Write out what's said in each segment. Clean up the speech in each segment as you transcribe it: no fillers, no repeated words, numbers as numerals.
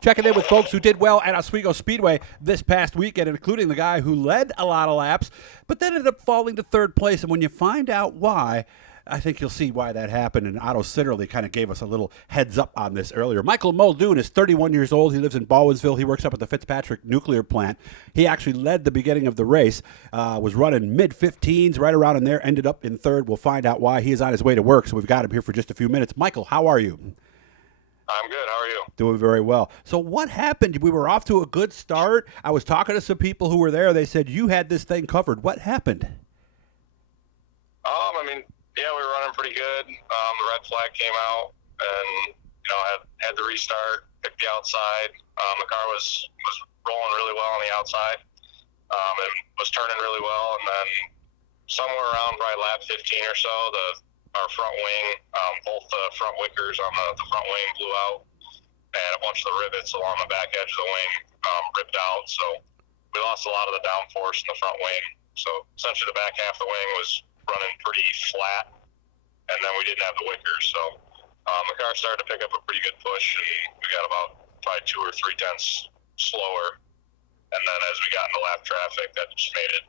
Checking in with folks who did well at Oswego Speedway this past weekend, including the guy who led a lot of laps, but then ended up falling to third place. And when you find out why, I think you'll see why that happened. And Otto Sitterly kind of gave us a little heads up on this earlier. Michael Muldoon is 31 years old. He lives in Baldwinsville. He works up at the Fitzpatrick nuclear plant. He actually led the beginning of the race, was running mid-15s, right around in there, ended up in third. We'll find out why. He is on his way to work, so we've got him here for just a few minutes. Michael, how are you? I'm good. How are you? Doing very well. So what happened? We were off to a good start. I was talking to some people who were there. They said you had this thing covered. What happened? Yeah, we were running pretty good. The red flag came out, and had the restart, picked the outside. The car was rolling really well on the outside, and was turning really well. And then somewhere around probably lap 15 or so, our front wing, both the front wickers on the front wing blew out, and a bunch of the rivets along the back edge of the wing ripped out. So we lost a lot of the downforce in the front wing. So essentially the back half of the wing was running pretty flat, and then we didn't have the wickers. So the car started to pick up a pretty good push, and we got about probably 2 or 3 tenths slower. And then as we got into lap traffic, that just made it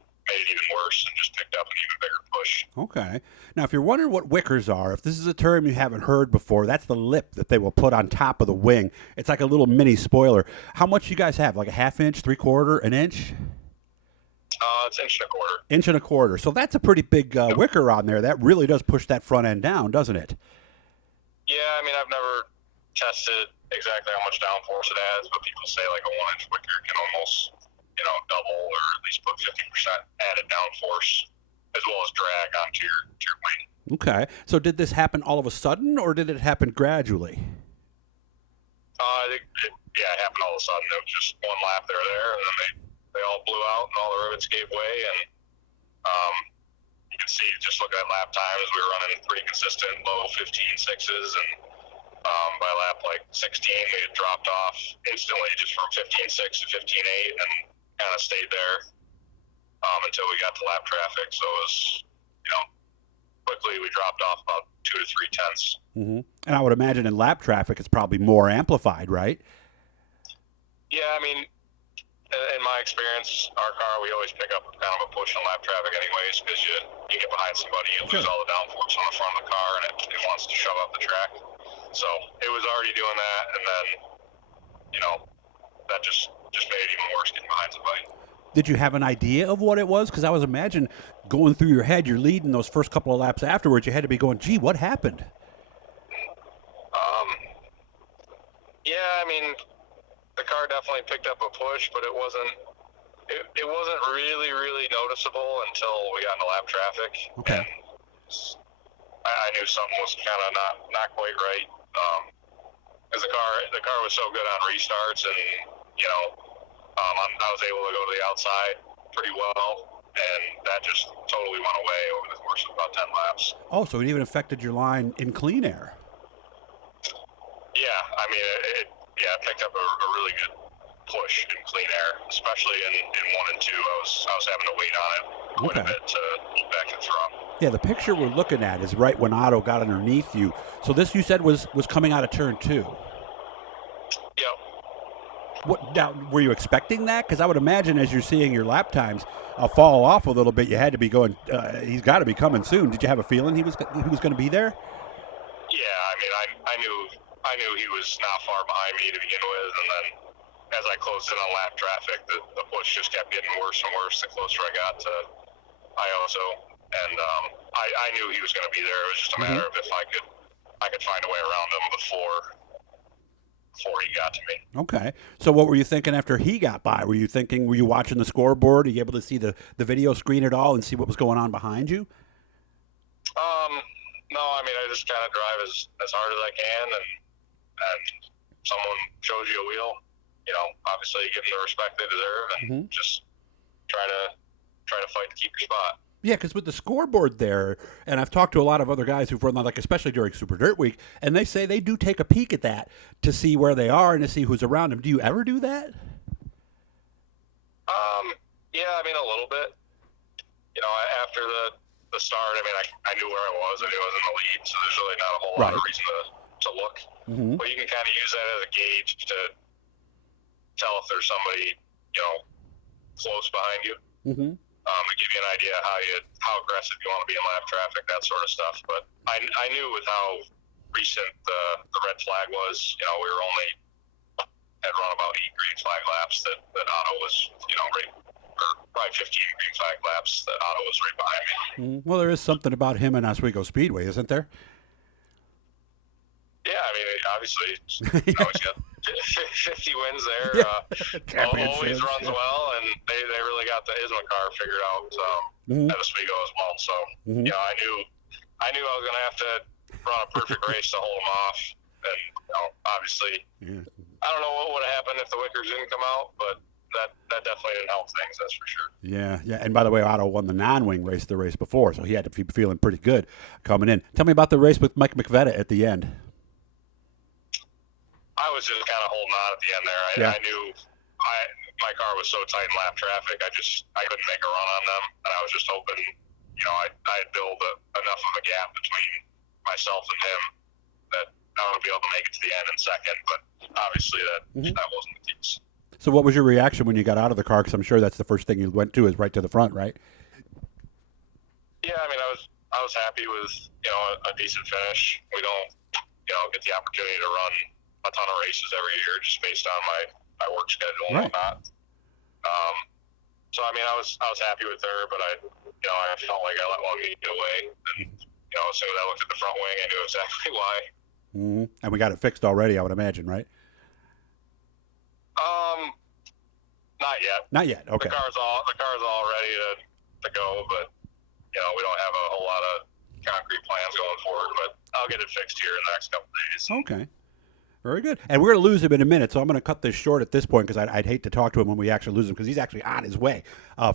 even worse and just picked up an even bigger push. Okay. Now, if you're wondering what wickers are, if this is a term you haven't heard before, that's the lip that they will put on top of the wing. It's like a little mini spoiler. How much you guys have? Like a half inch, 3/4, an inch? It's 1.25 inches. 1.25 inches. So that's a pretty big wicker on there. That really does push that front end down, doesn't it? Yeah, I've never tested exactly how much downforce it has, but people say like a 1-inch wicker can almost double or at least put 50% added downforce as well as drag onto your wing. Okay. So did this happen all of a sudden, or did it happen gradually? I think it happened all of a sudden. It was just one lap there, and then they all blew out and all the rivets gave way. And you can see, just looking at lap times, we were running pretty consistent, low 15.6s, and by lap like 16, we had dropped off instantly just from 15.6 to 15.8 and kind of stayed there until we got to lap traffic. So it was, quickly we dropped off about 2 to 3 tenths. Mm-hmm. And I would imagine in lap traffic it's probably more amplified, right? Yeah, in my experience, our car, we always pick up kind of a push in lap traffic anyways, because you get behind somebody, you lose all the downforce on the front of the car, and it wants to shove up the track. So it was already doing that, and then, that just made it even worse getting behind somebody. Did you have an idea of what it was? Because I was imagine going through your head, you're leading those first couple of laps afterwards, you had to be going, gee, what happened? Yeah, the car definitely picked up a push, but it wasn't really, really noticeable until we got into lap traffic. Okay. And I knew something was kind of not quite right. Because the car was so good on restarts, and I was able to go to the outside pretty well, and that just totally went away over the course of about 10 laps. Oh, so it even affected your line in clean air. Yeah, it picked up a really good push in clean air, especially in 1 and 2. I was having to wait on it quite a bit to get back and throw. Yeah, the picture we're looking at is right when Otto got underneath you. So this, you said, was coming out of turn 2. Yep. Now, were you expecting that? Because I would imagine as you're seeing your lap times fall off a little bit, you had to be going, he's got to be coming soon. Did you have a feeling he was going to be there? Yeah, I knew he was not far behind me to begin with, and then as I closed in on lap traffic, the push just kept getting worse and worse the closer I got to ISO. And I knew he was going to be there. It was just a matter of if I could find a way around him before he got to me. Okay. So what were you thinking after he got by? Were you watching the scoreboard? Are you able to see the video screen at all and see what was going on behind you? No, I just kind of drive as hard as I can, and someone shows you a wheel, obviously you give them the respect they deserve, and just try to fight to keep your spot. Yeah, because with the scoreboard there, and I've talked to a lot of other guys who've run that, like especially during Super Dirt Week, and they say they do take a peek at that to see where they are and to see who's around them. Do you ever do that? Yeah, a little bit. After the start, I knew where I was. I knew I was in the lead, so there's really not a whole lot of reason to look. But you can kind of use that as a gauge to tell if there's somebody, you know, close behind you. Mm-hmm. To give you an idea how aggressive you want to be in lap traffic, that sort of stuff. But I knew with how recent the red flag was, you know, we were only had run about 8 green flag laps that Otto was, you know, right, or probably 15 green flag laps that Otto was right behind me. Mm-hmm. Well, there is something about him and Oswego Speedway, isn't there? Yeah, I mean, obviously, you know, he's got 50 wins there. Yeah. Always runs well, and they really got the ISMA car figured out at Oswego as well. So, you know, I knew I was going to have to run a perfect race to hold him off. And, you know, obviously, I don't know what would have happened if the Wickers didn't come out, but that definitely didn't help things, that's for sure. Yeah. And by the way, Otto won the non-wing race the race before, so he had to be feeling pretty good coming in. Tell me about the race with Mike McVetta at the end. I was just kind of holding on at the end there. I knew my car was so tight in lap traffic, I couldn't make a run on them, and I was just hoping, you know, I'd build enough of a gap between myself and him that I would be able to make it to the end in second. But obviously that wasn't the case. So what was your reaction when you got out of the car? Because I'm sure that's the first thing you went to is right to the front, right? Yeah, I mean, I was happy with, you know, a decent finish. We don't, you know, get the opportunity to run a ton of races every year just based on my work schedule and whatnot. So I mean, I was happy with her, but I felt like I let one get away. And you know, as soon as I looked at the front wing, I knew exactly why. Mm-hmm. And we got it fixed already, I would imagine, right? Not yet. Not yet. Okay. The car's all ready to go, but you know, we don't have a whole lot of concrete plans going forward. But I'll get it fixed here in the next couple of days. Okay. Very good. And we're going to lose him in a minute, so I'm going to cut this short at this point because I'd hate to talk to him when we actually lose him because he's actually on his way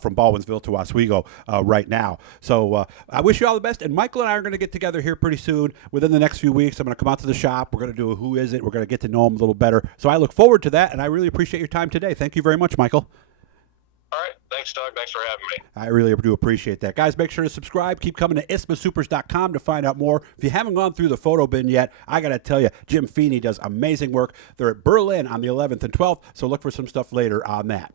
from Baldwinsville to Oswego right now. So I wish you all the best. And Michael and I are going to get together here pretty soon. Within the next few weeks, I'm going to come out to the shop. We're going to do a Who Is It. We're going to get to know him a little better. So I look forward to that, and I really appreciate your time today. Thank you very much, Michael. All right. Thanks, Doug. Thanks for having me. I really do appreciate that. Guys, make sure to subscribe. Keep coming to ISMASupers.com to find out more. If you haven't gone through the photo bin yet, I got to tell you, Jim Feeney does amazing work. They're at Berlin on the 11th and 12th, so look for some stuff later on that.